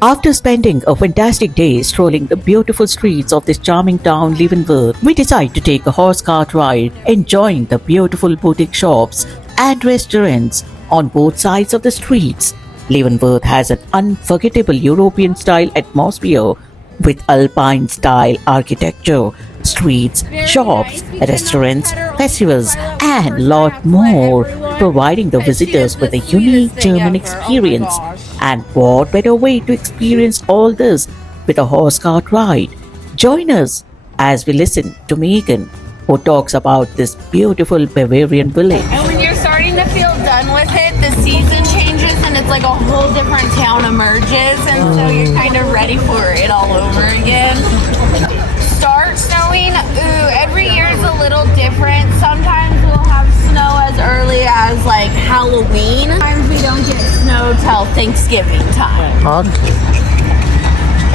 After spending a fantastic day strolling the beautiful streets of this charming town Leavenworth, we decide to take a horse cart ride, enjoying the beautiful boutique shops and restaurants on both sides of the streets. Leavenworth has an unforgettable European-style atmosphere with Alpine-style architecture, streets, shops, restaurants, festivals, and a lot more, providing the visitors with a unique German experience. And what better way to experience all this with a horse cart ride? Join us as we listen to Megan, who talks about this beautiful Bavarian village. And when you're starting to feel done with it, the season changes and it's like a whole different town emerges, and so you're kind of ready for it all over again. Start snowing, every year is a little different. Sometimes we'll have snow as early as like Halloween. Sometimes we don't get snow till Thanksgiving time. Okay.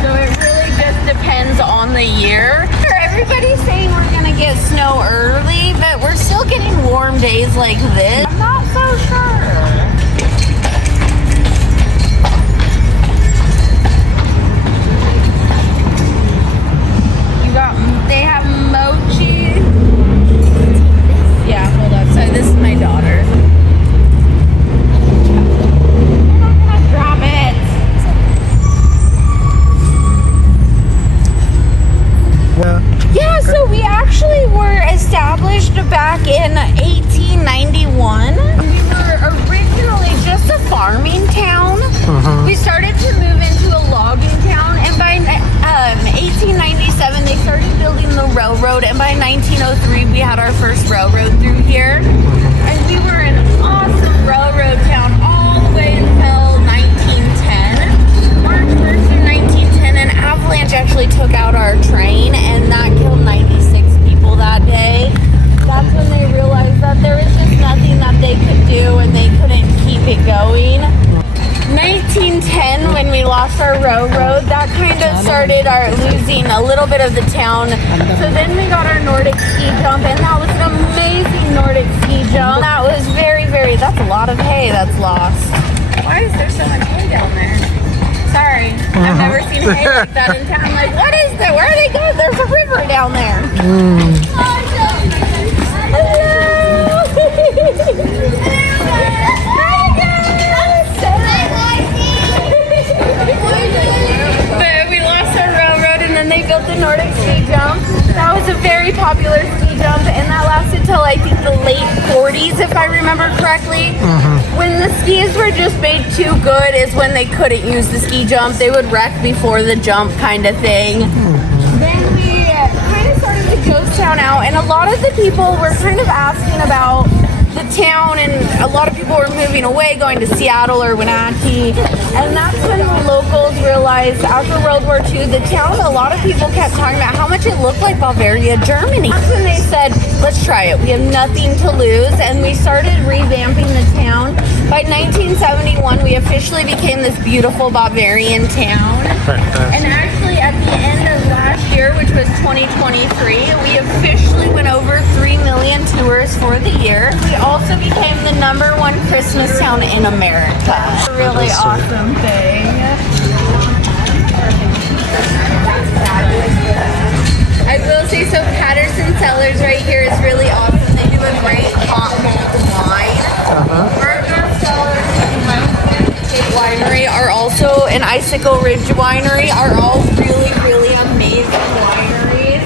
So it really just depends on the year. Everybody's saying we're gonna get snow early, but we're still getting warm days like this. I'm not so sure. They have mochi. Yeah, hold on. So this is my daughter. I'm gonna drop it. Yeah, so we actually were established back in 1891. We were originally just a farming town. We started to move into a logging town, and by 1897 they started building the railroad, and by 1903 we had our first railroad through here. And we were an awesome railroad town all the way until 1910. March 1st of 1910, an avalanche actually took out our train, and that killed 96 people that day. That's when they realized that there was just nothing that they could do, and they couldn't keep it going. 1910, when we lost our railroad, that kind of started our losing a little bit of the town. So then we got our Nordic ski jump, and that was an amazing Nordic ski jump. That was that's a lot of hay that's lost. Why is there so much hay down there? Sorry, I've never seen hay like that in town. I'm like, what is that? Where are they going? There's a river down there. But we lost our railroad, and then they built the Nordic ski jump. That was a very popular ski jump, and that lasted till I think the late 40s, if I remember correctly. When the skis were just made too good is when they couldn't use the ski jump. They would wreck before the jump, kind of thing. Then we kind of started to ghost town out, and a lot of the people were kind of asking about the town, and a lot of people were moving away, going to Seattle or Wenatchee. And that's when the locals realized after World War II, the town, a lot of people kept talking about how much it looked like Bavaria, Germany. That's when they said, let's try it. We have nothing to lose. And we started revamping the town. By 1971, we officially became this beautiful Bavarian town. And actually at the end of last year, which was 2023, we officially went over 3 million tourists for the year. We also became the #1 Christmas town in America. A really awesome thing. I will say, so Patterson Cellars right here is really awesome. They do a great hot malt wine. Bergdorf Cellars and Big Winery are also, and Icicle Ridge Winery are all really amazing wineries.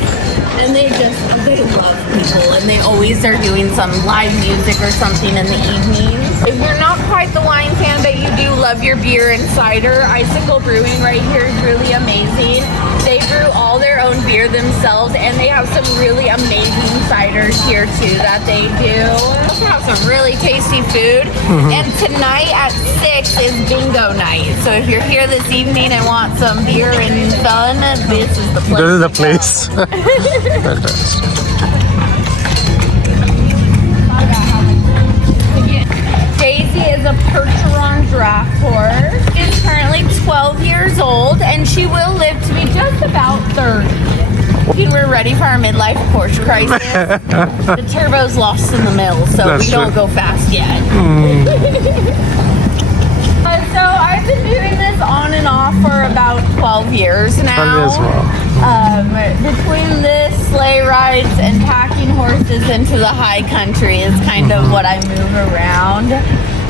And they love people, and they always are doing some live music or something in the evenings. If you're not quite the wine fan, but you do love your beer and cider, Icicle Brewing right here is really amazing. They brew all their own beer themselves, and they have some really amazing ciders here too that they do. They also have some really tasty food. And tonight at 6 is bingo night. So if you're here this evening and want some beer and fun, this is the place. This is the place. Fantastic. Daisy is a Percheron draft horse. She's currently 12 years old, and she will live to be just about 30. We're ready for our midlife Porsche crisis. The turbo's lost in the mill, so we don't go fast yet. So I've been doing this on and off for 12 years now. 12 years, wow. Between this, sleigh rides, and packing horses into the high country is kind of what I move around.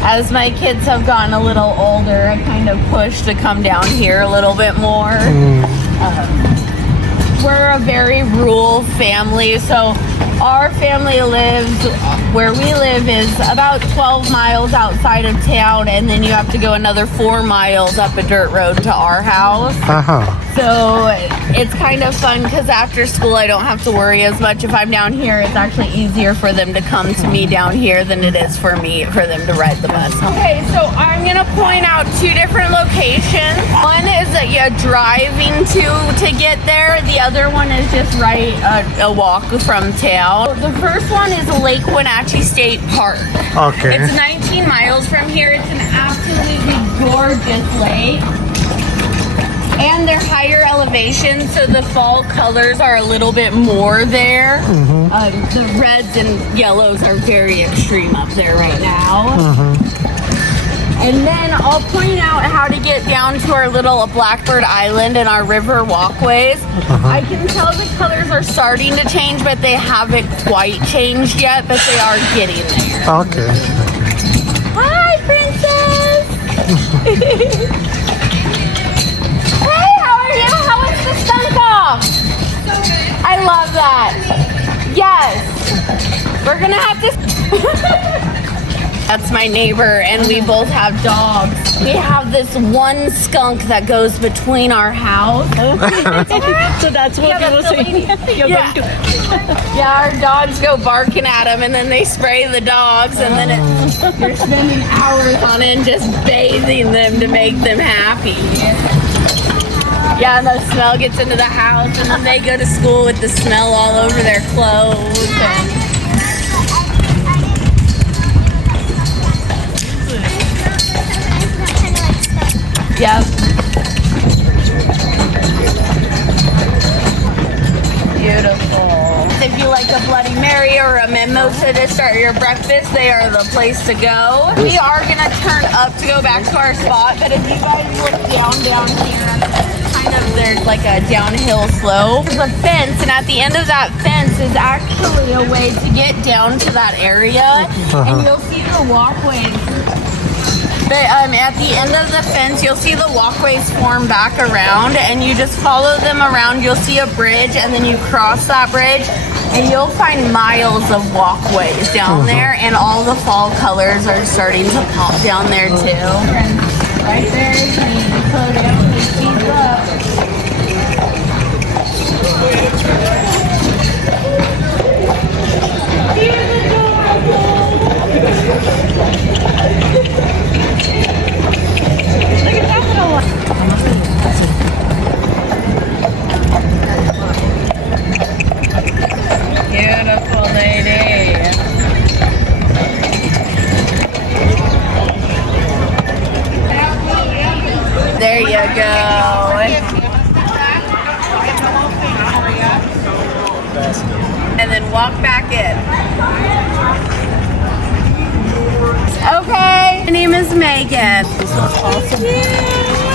As my kids have gotten a little older, I kind of push to come down here a little bit more. We're a very rural family, so our family lives, where we live is about 12 miles outside of town, and then you have to go another 4 miles up a dirt road to our house. So it's kind of fun because after school I don't have to worry as much. If I'm down here, it's actually easier for them to come to me down here than it is for them to ride the bus. Okay, so I'm gonna point out 2 different locations. One is that you're driving to get there. The other one is just a walk from town. The first one is Lake Wenatchee State Park. Okay. It's 19 miles from here. It's an absolutely gorgeous lake. And they're higher elevation, so the fall colors are a little bit more there. The reds and yellows are very extreme up there right now. And then I'll point out how to get down to our little Blackbird Island and our river walkways. I can tell the colors are starting to change, but they haven't quite changed yet, but they are getting there. Okay. Hi, princess! How is the skunk off? I love that. Yes. We're gonna have to. That's my neighbor, and we both have dogs. We have this one skunk that goes between our house. So that's what you were saying. You're going to. Yeah, our dogs go barking at him, and then they spray the dogs, and then you're spending hours on it and just bathing them to make them happy. Yeah, and the smell gets into the house, and then they go to school with the smell all over their clothes. Yep. Beautiful. If you like a Bloody Mary or a mimosa to start your breakfast, they are the place to go. We are gonna turn up to go back to our spot, but if you guys look down here, there's like a downhill slope. There's a fence, and at the end of that fence is actually a way to get down to that area, and you'll see the walkways. But at the end of the fence, you'll see the walkways form back around, and you just follow them around. You'll see a bridge, and then you cross that bridge, and you'll find miles of walkways down there, and all the fall colors are starting to pop down there too. Right there, you need to slow down and speed up. Beautiful lady. There you go. And then walk back in. Okay. My name is Megan. This is awesome.